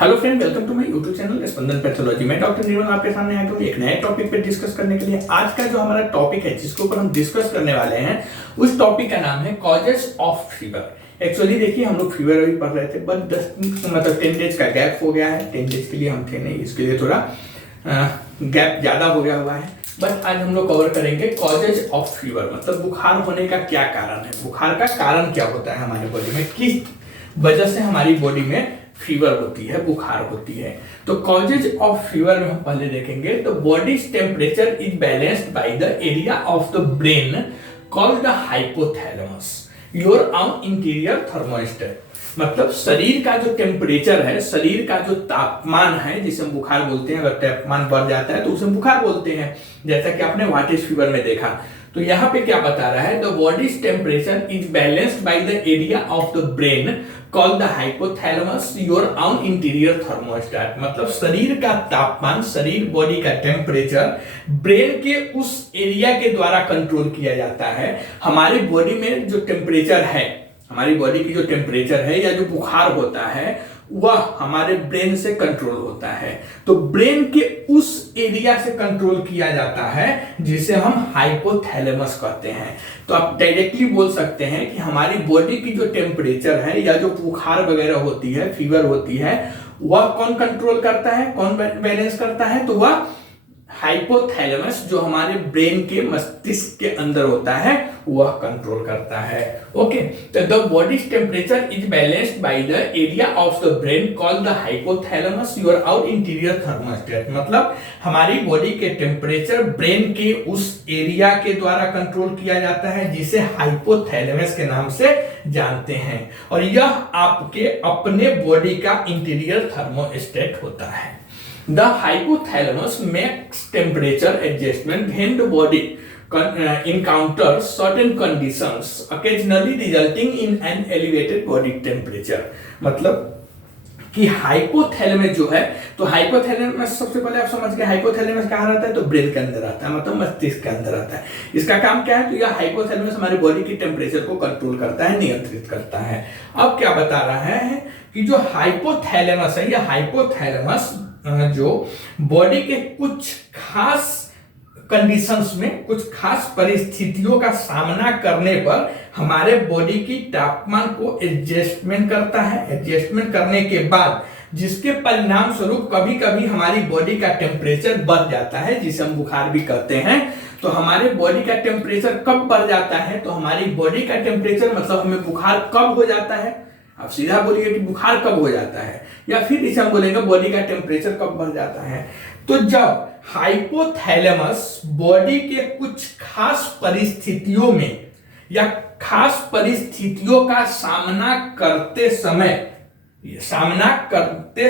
Hello friend, welcome to my YouTube channel Spandan pathology. मैं doctor Nirmal आपके सामने आया हूँ एक नए टॉपिक पे डिस्कस करने के लिए। आज का जो हमारा टॉपिक है जिसके ऊपर हम डिस्कस करने वाले हैं उस टॉपिक का नाम है कॉजेस ऑफ फीवर। एक्चुअली देखिए, हम लोग फीवर अभी पढ़ रहे थे बट 10 डेज का गैप हो गया है। 10 डेज के लिए हम थे नहीं, इसके लिए थोड़ा गैप ज्यादा हो गया हुआ है। बट आज हम लोग कवर करेंगे कॉजेज ऑफ फीवर, मतलब बुखार होने का क्या कारण है, बुखार का कारण क्या होता है हमारे बॉडी में, किस वजह से हमारी बॉडी में फीवर होती है, बुखार होती है। तो कॉजेज ऑफ फीवर में हम पहले देखेंगे तो bodies temperature is balanced by the area of the brain called the hypothalamus, your own interior thermostat. मतलब शरीर का जो टेम्परेचर है, शरीर का जो तापमान है, जिसे हम बुखार बोलते हैं। अगर तापमान बढ़ जाता है तो उसे हम बुखार बोलते हैं, जैसा कि आपने व्हाट इज फीवर में देखा। तो यहाँ पे क्या बता रहा है, the bodies temperature is balanced by the area of the brain called the hypothalamus, your own interior thermostat. मतलब शरीर का तापमान, शरीर बॉडी का टेम्परेचर ब्रेन के उस एरिया के द्वारा कंट्रोल किया जाता है। हमारी बॉडी में जो टेम्परेचर है, हमारी बॉडी की जो टेम्परेचर है या जो बुखार होता है वह हमारे ब्रेन से कंट्रोल होता है। तो ब्रेन के उस एरिया से कंट्रोल किया जाता है जिसे हम हाइपोथैलेमस कहते हैं। तो आप डायरेक्टली बोल सकते हैं कि हमारी बॉडी की जो टेम्परेचर है या जो बुखार वगैरह होती है, फीवर होती है, वह कौन कंट्रोल करता है, कौन बैलेंस करता है? तो वह हाइपोथैलेमस, जो हमारे ब्रेन के मस्तिष्क के अंदर होता है, वह कंट्रोल करता है। ओके, तो the bodies temperature is balanced by the area of the brain called the hypothalamus, your out interior thermostat. मतलब हमारी बॉडी के टेम्परेचर ब्रेन के उस एरिया के द्वारा कंट्रोल किया जाता है जिसे हाइपोथैलेमस के नाम से जानते हैं, और यह आपके अपने बॉडी का इंटीरियर थर्मोस्टेट होता है। The hypothalamus makes temperature adjustment when the body encounters certain conditions, occasionally resulting in an elevated body temperature। मतलब कि हाइपोथैलेमस जो है, तो हाइपोथैलेमस सबसे पहले आप समझ गए हाइपोथैलेमस कहाँ रहता है, तो ब्रेन के अंदर आता है, मतलब मस्तिष्क के अंदर आता है। इसका काम क्या है, तो यह हाइपोथैलेमस हमारी बॉडी की टेम्परेचर को कंट्रोल करता है, नियंत्रित करता है। अब क्या बता रहा है कि जो हाइपोथैलेमस है, यह हाइपोथैलेमस जो बॉडी के कुछ खास कंडीशंस में, कुछ खास परिस्थितियों का सामना करने पर हमारे बॉडी की तापमान को एडजस्टमेंट करता है। एडजस्टमेंट करने के बाद जिसके परिणाम स्वरूप कभी कभी हमारी बॉडी का टेम्परेचर बढ़ जाता है, जिसे हम बुखार भी कहते हैं। तो हमारे बॉडी का टेम्परेचर कब बढ़ जाता है, तो हमारी बॉडी का टेम्परेचर मतलब हमें बुखार कब हो जाता है। आप सीधा बोलिए कि बुखार कब हो जाता है, या फिर इसे हम बोलेंगे बॉडी का टेम्परेचर कब बढ़ जाता है। तो जब हाइपोथैलेमस बॉडी के कुछ खास परिस्थितियों में या खास परिस्थितियों का सामना करते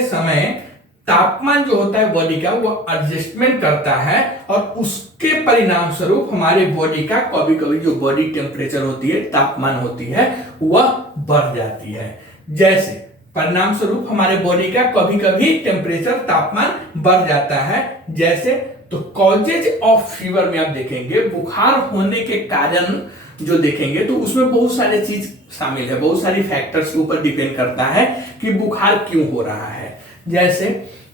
समय तापमान जो होता है बॉडी का, वो एडजस्टमेंट करता है, और उसके परिणाम स्वरूप हमारे बॉडी का कभी कभी जो बॉडी टेम्परेचर होती है, तापमान होती है, वह बढ़ जाती है। जैसे परिणाम स्वरूप हमारे बॉडी का कभी कभी टेम्परेचर, तापमान बढ़ जाता है। जैसे तो कॉजेज ऑफ फीवर में आप देखेंगे, बुखार होने के कारण जो देखेंगे तो उसमें बहुत सारे चीज शामिल है, बहुत सारी फैक्टर्स के ऊपर डिपेंड करता है कि बुखार क्यों हो रहा है। जैसे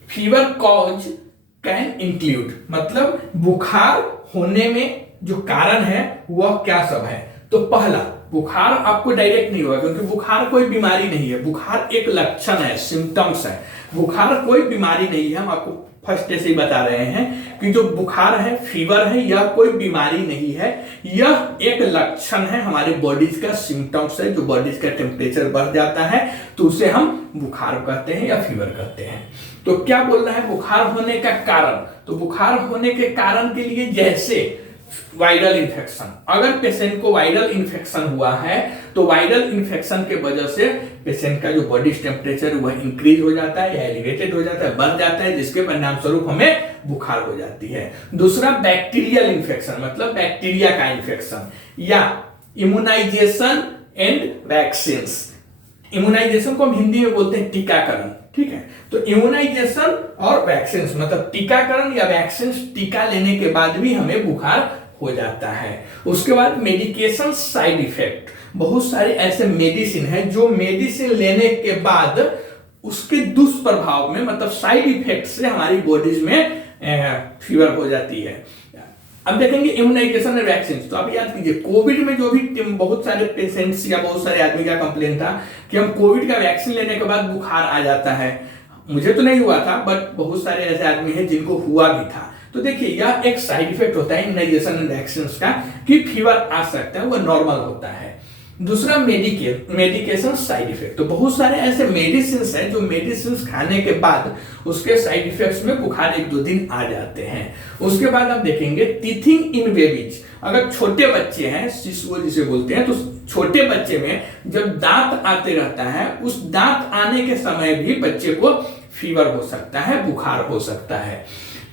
फीवर कॉज कैन इंक्लूड, मतलब बुखार होने में जो कारण है वह क्या सब है। तो पहला, बुखार आपको डायरेक्ट नहीं होगा क्योंकि बुखार कोई बीमारी नहीं है, बुखार एक लक्षण है, सिम्टम्स है। बुखार कोई बीमारी नहीं है, हम आपको फर्स्ट से ही बता रहे हैं कि जो बुखार है, फीवर है, यह कोई बीमारी नहीं है, यह एक लक्षण है हमारे बॉडीज का, सिम्टम्स है। जो बॉडीज का टेम्परेचर बढ़ जाता है तो उसे हम बुखार कहते हैं या फीवर कहते हैं। तो क्या बोल रहा है बुखार होने का कारण, तो बुखार होने के कारण के लिए जैसे वायरल इन्फेक्शन, अगर पेशेंट को वायरल इन्फेक्शन हुआ है तो वायरल इन्फेक्शन के वजह से पेशेंट का जो बॉडी टेम्परेचर वह इंक्रीज हो जाता है या एलिवेटेड हो जाता है, बढ़ जाता है, जिसके परिणाम स्वरूप हमें बुखार हो जाती है। दूसरा बैक्टीरियल इन्फेक्शन, मतलब बैक्टीरिया का इन्फेक्शन, या इम्यूनाइजेशन एंड वैक्सीन। इम्यूनाइजेशन को हम हिंदी में बोलते हैं टीकाकरण, ठीक है। तो इम्यूनाइजेशन और वैक्सीन, मतलब टीकाकरण या वैक्सीन, टीका लेने के बाद भी हमें बुखार हो जाता है। उसके बाद मेडिकेशन साइड इफेक्ट, बहुत सारे ऐसे मेडिसिन है जो मेडिसिन लेने के बाद उसके दुष्प्रभाव में, मतलब साइड इफेक्ट से हमारी बॉडीज में फीवर हो जाती है। अब देखेंगे इम्यूनाइजेशन एंड वैक्सीन। तो आप याद कीजिए कोविड में जो भी बहुत सारे पेशेंट्स या बहुत सारे आदमी का कंप्लेन था कि हम कोविड का वैक्सीन लेने के बाद बुखार आ जाता है। मुझे तो नहीं हुआ था, बट बहुत सारे ऐसे आदमी हैं जिनको हुआ भी था। तो देखिए यह एक साइड इफेक्ट होता है इम्यूनाइजेशन एंड वैक्सीन का कि फीवर आ सकता है, वो नॉर्मल होता है। दूसरा मेडिकेशन साइड इफेक्ट। तो बहुत सारे ऐसे मेडिसिन हैं जो मेडिसिन खाने के बाद उसके साइड इफेक्ट्स में बुखार 1-2 दिन आ जाते हैं। उसके बाद आप देखेंगे टीथिंग इन बेबीज। अगर छोटे बच्चे हैं, शिशु जिसे बोलते हैं, तो छोटे बच्चे में जब दांत आते रहता है, उस दांत आने के समय भी बच्चे को फीवर हो सकता है, बुखार हो सकता है।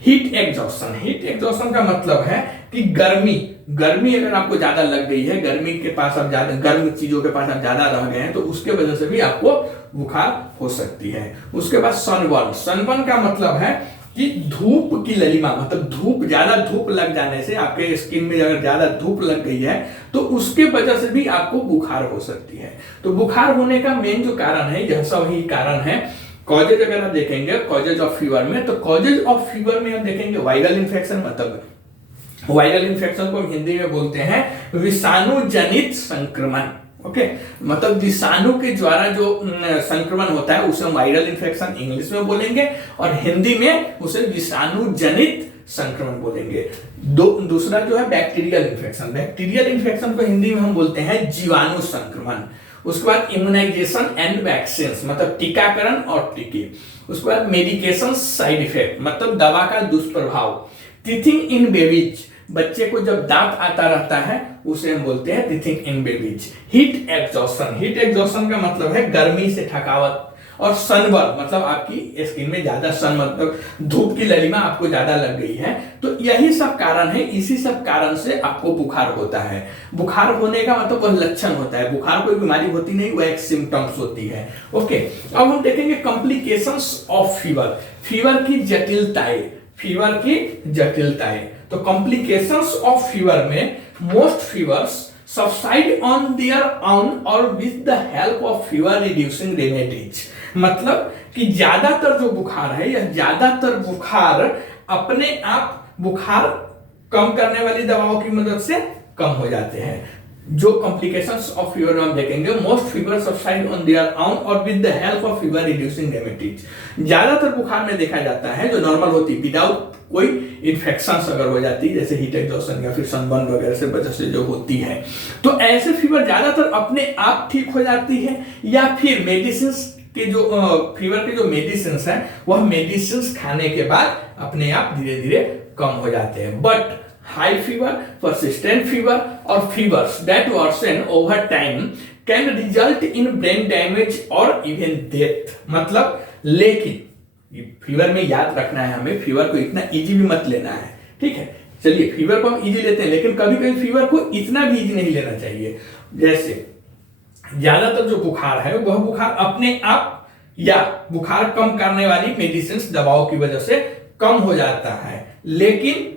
हीट एग्जॉस्शन का मतलब है कि गर्मी अगर आपको ज्यादा लग गई है, गर्मी के पास आप ज्यादा गर्म चीजों के पास आप ज्यादा रह गए हैं, तो उसके वजह से भी आपको बुखार हो सकती है। उसके बाद सनबर्न का मतलब है कि धूप की ललिमा, मतलब ज्यादा धूप लग जाने से आपके स्किन में अगर ज्यादा धूप लग गई है तो उसके वजह से भी आपको बुखार हो सकती है। तो बुखार होने का मेन जो कारण है, यह सब ही कारण है। कॉजेज अगर आप देखेंगे कॉजेज ऑफ फीवर में, तो कॉजेज ऑफ फीवर में आप देखेंगे वायरल इन्फेक्शन, मतलब वायरल इन्फेक्शन को हम हिंदी में बोलते हैं विषाणु जनित संक्रमण। ओके, मतलब विषाणु के द्वारा जो संक्रमण होता है उसे हम वायरल इन्फेक्शन इंग्लिश में बोलेंगे और हिंदी में उसे विषाणु जनित संक्रमण बोलेंगे। दूसरा जो है बैक्टीरियल इन्फेक्शन को हिंदी में हम बोलते हैं जीवाणु संक्रमण। उसके बाद इम्यूनाइजेशन एंड वैक्सीन, मतलब टीकाकरण और टीके। उसके बाद मेडिकेशन साइड इफेक्ट, मतलब दवा का दुष्प्रभाव। टीथिंग इन बेबीज, बच्चे को जब दांत आता रहता है उसे हम बोलते हैं टीथिंग इन बेबीज। हीट एग्जॉस्शन का मतलब है गर्मी से थकावट। और सनबर्न मतलब आपकी स्किन में ज्यादा सन, मतलब धूप की ललिमा आपको ज्यादा लग गई है। तो यही सब कारण है, इसी सब कारण से आपको बुखार होता है। बुखार होने का मतलब वह लक्षण होता है, बुखार कोई बीमारी होती नहीं, वह एक सिम्टम्स होती है। ओके, अब हम देखेंगे कॉम्प्लिकेशंस ऑफ फीवर की जटिलताएं। तो कॉम्प्लिकेशंस ऑफ फीवर में most fevers subside on their own और with the help of fever reducing remedies. मतलब कि ज्यादातर जो बुखार है, यह ज्यादातर बुखार अपने आप बुखार कम करने वाली दवाओं की मदद से कम हो जाते हैं। जो कॉम्प्लिकेशंस ऑफ फीवर में हम देखेंगे most fever subside on their own और with the help of fever reducing remedies. ज्यादातर बुखार में देखा जाता है जो नॉर्मल होती, विदाउट कोई इन्फेक्शन अगर हो जाती है, जैसे हीट एग्जॉस्शन या फिर सनबर्न वगैरह से वजह से जो होती है, तो ऐसे फीवर ज्यादातर अपने आप ठीक हो जाती है, या फिर मेडिसिन के जो फीवर के जो मेडिसिन है वह मेडिसिन खाने के बाद अपने आप धीरे धीरे कम हो जाते हैं। But high fever, persistent fever और fevers that version over time can result in brain damage और इवन डेथ। मतलब लेकिन फीवर में याद रखना है हमें, फीवर को इतना इजी भी मत लेना है, ठीक है। चलिए फीवर को हम इजी लेते हैं, लेकिन कभी कभी फीवर को इतना भी इजी नहीं लेना चाहिए। जैसे ज्यादातर जो बुखार है वह बुखार अपने आप या बुखार कम करने वाली मेडिसिन दवाओं की वजह से कम हो जाता है, लेकिन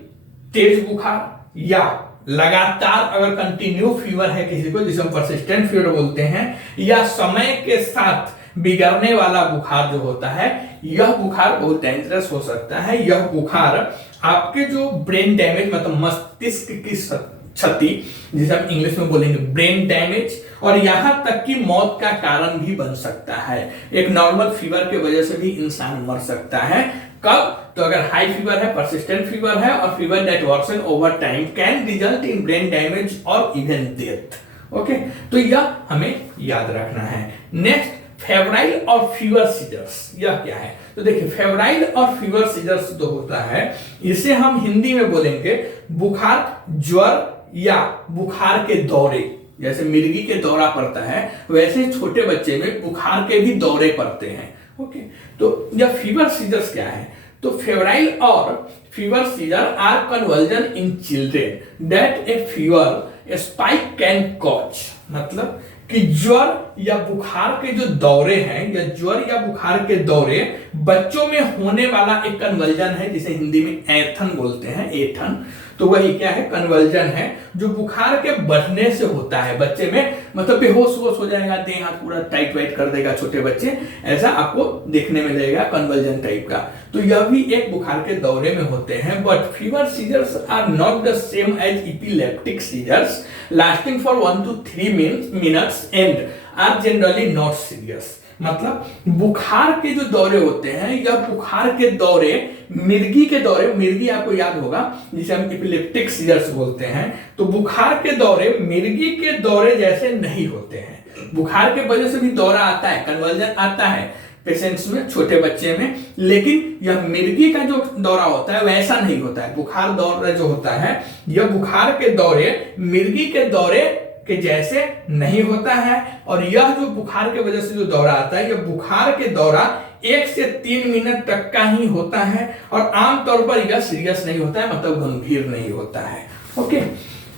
तेज बुखार या लगातार अगर कंटिन्यू फीवर है किसी को, जिसे हम परसिस्टेंट फीवर बोलते हैं, या समय के साथ बिगड़ने वाला बुखार जो होता है, यह बुखार बहुत डेंजरस हो सकता है। यह बुखार आपके जो ब्रेन डैमेज, मतलब मस्तिष्क की क्षति, जिसे हम इंग्लिश में बोलेंगे ब्रेन डैमेज, और यहां तक कि मौत का कारण भी बन सकता है। एक नॉर्मल फीवर के वजह से भी इंसान मर सकता है। कब? तो अगर हाई फीवर है, परसिस्टेंट फीवर है और fever that version over time can result in brain damage और इवन डेथ। ओके, तो यह हमें याद रखना है। नेक्स्ट, फेब्राइल और फीवर सीजर्स, यह क्या है? तो देखिए फेब्राइल और फीवर सीजर्स जो होता है, इसे हम हिंदी में बोलेंगे बुखार, ज्वर या बुखार के दौरे। जैसे मिर्गी के दौरा पड़ता है, वैसे छोटे बच्चे में बुखार के भी दौरे पड़ते हैं। ओके, तो यह फीवर सीजर्स क्या है? तो फेब्राइल और fever seizure are convulsion in children that a fever spike can cause. मतलब कि ज्वर या बुखार के जो दौरे हैं, या ज्वर या बुखार के दौरे बच्चों में होने वाला एक कन्वर्जन है, जिसे हिंदी में ऐंथन बोलते हैं, ऐंथन। तो वही क्या है, कन्वर्जन है, जो बुखार के बढ़ने से होता है बच्चे में, मतलब बेहोश वोश हो जाएगा, देह हाथ पूरा टाइट वाइट कर देगा छोटे बच्चे, ऐसा आपको देखने में लगेगा कन्वर्जन टाइप का। तो यह भी एक बुखार के दौरे में होते हैं। But fever seizures are not the same as epileptic seizures lasting for 1 to 3 minutes and are generally not serious. मतलब बुखार के जो दौरे होते हैं या बुखार के दौरे, मिर्गी के दौरे, मिर्गी आपको याद होगा जिसे हम इपिलेप्टिक सीजर्स बोलते हैं, तो बुखार के दौरे मिर्गी के दौरे जैसे नहीं होते हैं। बुखार के वजह से भी दौरा आता है, कन्वर्जन आता है पेशेंट्स में, छोटे बच्चे में, लेकिन यह मिर्गी का जो दौरा होता है वैसा नहीं होता है। बुखार दौरा जो होता है, यह बुखार के दौरे मिर्गी के दौरे के जैसे नहीं होता है। और यह जो बुखार के वजह से जो दौरा आता है, यह बुखार के दौरा 1 से 3 मिनट तक का ही होता है और आमतौर पर यह सीरियस नहीं होता है, मतलब गंभीर नहीं होता है। ओके,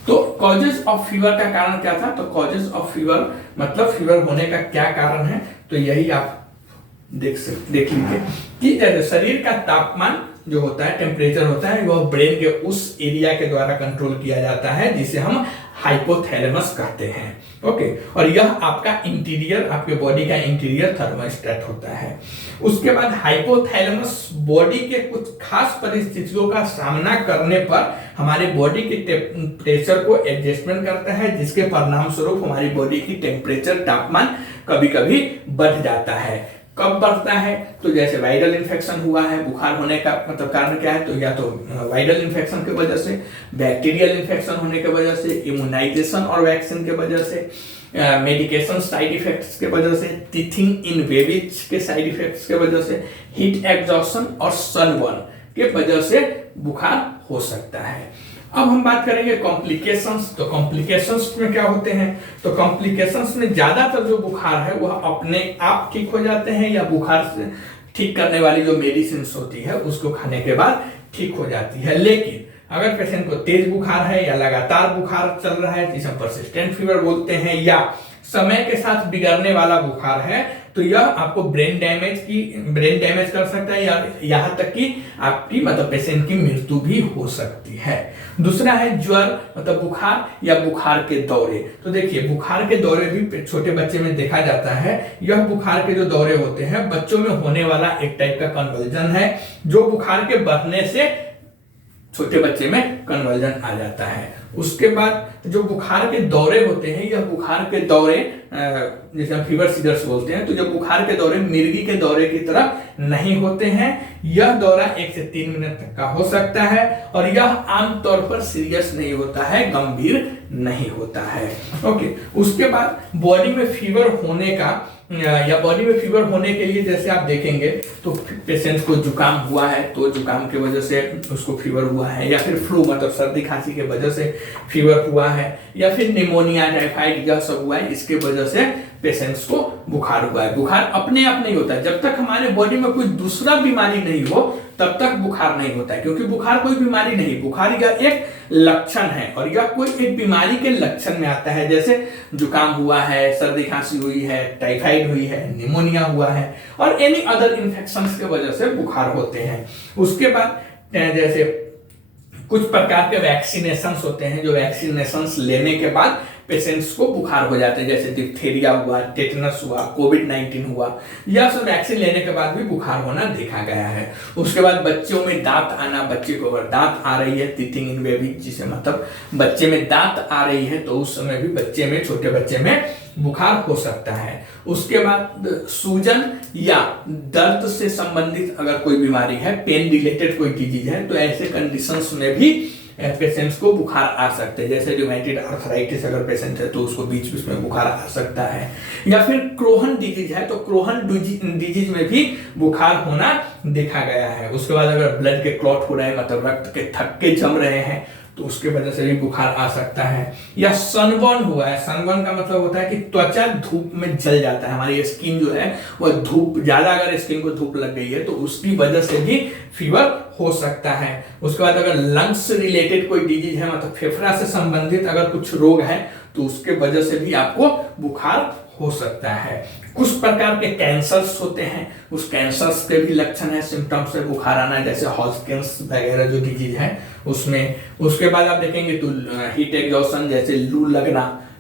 तो कॉजेस ऑफ फीवर का कारण क्या था? तो कॉजेस ऑफ फीवर मतलब फीवर होने का क्या कारण है, तो यही आप देख लीजिए कि शरीर का तापमान जो होता है, टेम्परेचर होता है, वह ब्रेन के उस एरिया के द्वारा कंट्रोल किया जाता है जिसे हम हाइपोथैलेमस कहते हैं। ओके, और यह आपका इंटीरियर, आपके बॉडी का इंटीरियर थर्मोस्टेट होता है। उसके बाद हाइपोथैलेमस बॉडी के कुछ खास परिस्थितियों का सामना करने पर हमारे बॉडी के टेम्परेचर को एडजस्टमेंट करता है, जिसके परिणाम स्वरूप हमारी बॉडी की टेम्परेचर, तापमान कभी कभी बढ़ जाता है। कब बढ़ता है? तो जैसे वायरल इन्फेक्शन हुआ है, बुखार होने का मतलब कारण क्या है? तो या तो वायरल इन्फेक्शन की वजह से, बैक्टीरियल इन्फेक्शन होने की वजह से, इम्यूनाइजेशन और वैक्सीन के वजह से, मेडिकेशन साइड इफेक्ट्स के वजह से, टीथिंग इन बेबीज के साइड इफेक्ट्स के वजह से, हीट एग्जॉशन और सनबर्न के वजह से बुखार हो सकता है। अब हम बात करेंगे कॉम्प्लिकेशंस। तो कॉम्प्लिकेशंस में क्या होते हैं? तो कॉम्प्लिकेशंस में ज्यादातर जो बुखार है वह अपने आप ठीक हो जाते हैं, या बुखार से ठीक करने वाली जो मेडिसिन होती है उसको खाने के बाद ठीक हो जाती है। लेकिन अगर पेशेंट को तेज बुखार है या लगातार बुखार चल रहा है, जिसे हम परसिस्टेंट फीवर बोलते हैं, या समय के साथ बिगड़ने वाला बुखार है, तो यह आपको ब्रेन डैमेज कर सकता है, या यहाँ तक कि आपकी मतलब पेशेंट की मृत्यु भी हो सकती है। दूसरा है ज्वर, मतलब बुखार या बुखार के दौरे। तो देखिए, बुखार के दौरे भी छोटे बच्चे में देखा जाता है। यह बुखार के जो दौरे होते हैं बच्चों में होने वाला एक टाइप का कन्वर्जन है, जो बुखार के बढ़ने से छोटे बच्चे में कन्वर्जन आ जाता है। उसके बाद जो बुखार के दौरे होते हैं, यह बुखार के दौरे जैसे हम फीवर सीजर्स बोलते हैं, तो यह बुखार के दौरे मिर्गी के दौरे की तरह नहीं होते हैं। यह दौरा 1 से 3 मिनट तक का हो सकता है और यह आमतौर पर सीरियस नहीं होता है, गंभीर नहीं होता है। ओके, उसके बाद बॉडी में फीवर होने का या बॉडी में फीवर होने के लिए जैसे आप देखेंगे तो पेशेंट को जुकाम हुआ है तो जुकाम की वजह से उसको फीवर हुआ है, या फिर फ्लू मतलब सर्दी खांसी के वजह से फीवर हुआ है, या फिर निमोनिया, टाइफाइड यह सब हुआ है, इसके वजह से पेशेंट्स को बुखार हुआ है। बुखार अपने आप नहीं होता है, जब तक हमारे बॉडी में कोई दूसरा बीमारी नहीं हो तब तक बुखार नहीं होता है, क्योंकि बुखार कोई बीमारी नहीं, बुखार यह एक लक्षण है और यह कोई एक बीमारी के लक्षण में आता है। जैसे जुकाम हुआ है, सर्दी खांसी हुई है, टाइफाइड हुई है, निमोनिया हुआ है और एनी अदर इन्फेक्शंस के वजह से बुखार होते हैं। उसके बाद जैसे कुछ प्रकार के वैक्सीनेशंस होते हैं, जो वैक्सीनेशंस लेने के बाद पेशेंट्स को बुखार हो जाते हैं, जैसे डिप्थीरिया हुआ, टेटनस हुआ, कोविड-19 हुआ, यह सब वैक्सीन लेने के बाद भी बुखार होना देखा गया है। उसके बाद बच्चों में दांत आना, बच्चे को अगर दांत आ रही है, टीथिंग इन बेबी, जिसे मतलब बच्चे में दांत आ रही है तो उस समय भी बच्चे में, छोटे बच्चे में बुखार हो सकता है। उसके बाद सूजन या दर्द से संबंधित अगर कोई बीमारी है, पेन रिलेटेड कोई डिजीज है, तो ऐसे कंडीशंस में भी पेशेंट्स को बुखार आ सकते हैं। जैसे रिमेटॉइड आर्थराइटिस अगर पेशेंट है तो उसको बीच बीच में बुखार आ सकता है, या फिर क्रोहन डिजीज है तो क्रोहन डिजीज में भी बुखार होना देखा गया है। उसके बाद अगर ब्लड के क्लॉट हो रहे हैं, मतलब रक्त के थक्के जम रहे हैं, तो उसके वजह से भी बुखार आ सकता है। या सनबर्न हुआ है, सनबर्न का मतलब होता है कि त्वचा धूप में जल जाता है, हमारी स्किन जो है वह धूप ज्यादा, अगर स्किन को धूप लग गई है तो उसकी वजह से भी फीवर हो सकता है। उसके बाद अगर लंग्स रिलेटेड कोई डिजीज है, मतलब फेफड़ा से संबंधित अगर कुछ रोग है तो उसके वजह से भी आपको बुखार हो सकता है। कुछ प्रकार के कैंसर्स होते हैं, उस कैंसर्स के भी लक्षण है, सिम्टम्स है, बुखार आना, जैसे हॉजकिंस वगैरह जो डिजीज है उसमें। उसके बाद आप देखेंगे तो हीट एग्जॉशन, जैसे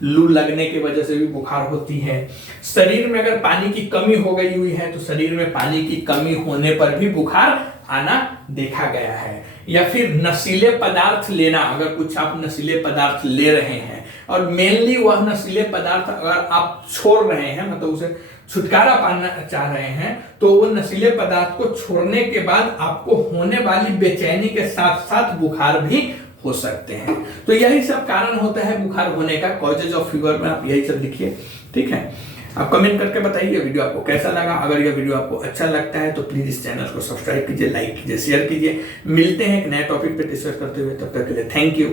लू लगने की वजह से भी बुखार होती है। शरीर में अगर पानी की कमी हो गई हुई है तो शरीर में पानी की कमी होने पर भी बुखार आना देखा गया है। या फिर नशीले पदार्थ लेना, अगर कुछ आप नशीले पदार्थ ले रहे हैं और मेनली वह नशीले पदार्थ अगर आप छोड़ रहे हैं, मतलब उसे छुटकारा पाना चाह रहे हैं, तो वो नशीले पदार्थ को छोड़ने के बाद आपको होने वाली बेचैनी के साथ साथ बुखार भी हो सकते हैं। तो यही सब कारण होता है बुखार होने का। कॉजेज ऑफ फीवर में आप यही सब लिखिए, ठीक है। आप कमेंट करके बताइए वीडियो आपको कैसा लगा। अगर यह वीडियो आपको अच्छा लगता है तो प्लीज इस चैनल को सब्सक्राइब कीजिए, लाइक कीजिए, शेयर कीजिए। मिलते हैं एक नए टॉपिक पे डिस्कस करते हुए, तब तक के लिए थैंक यू।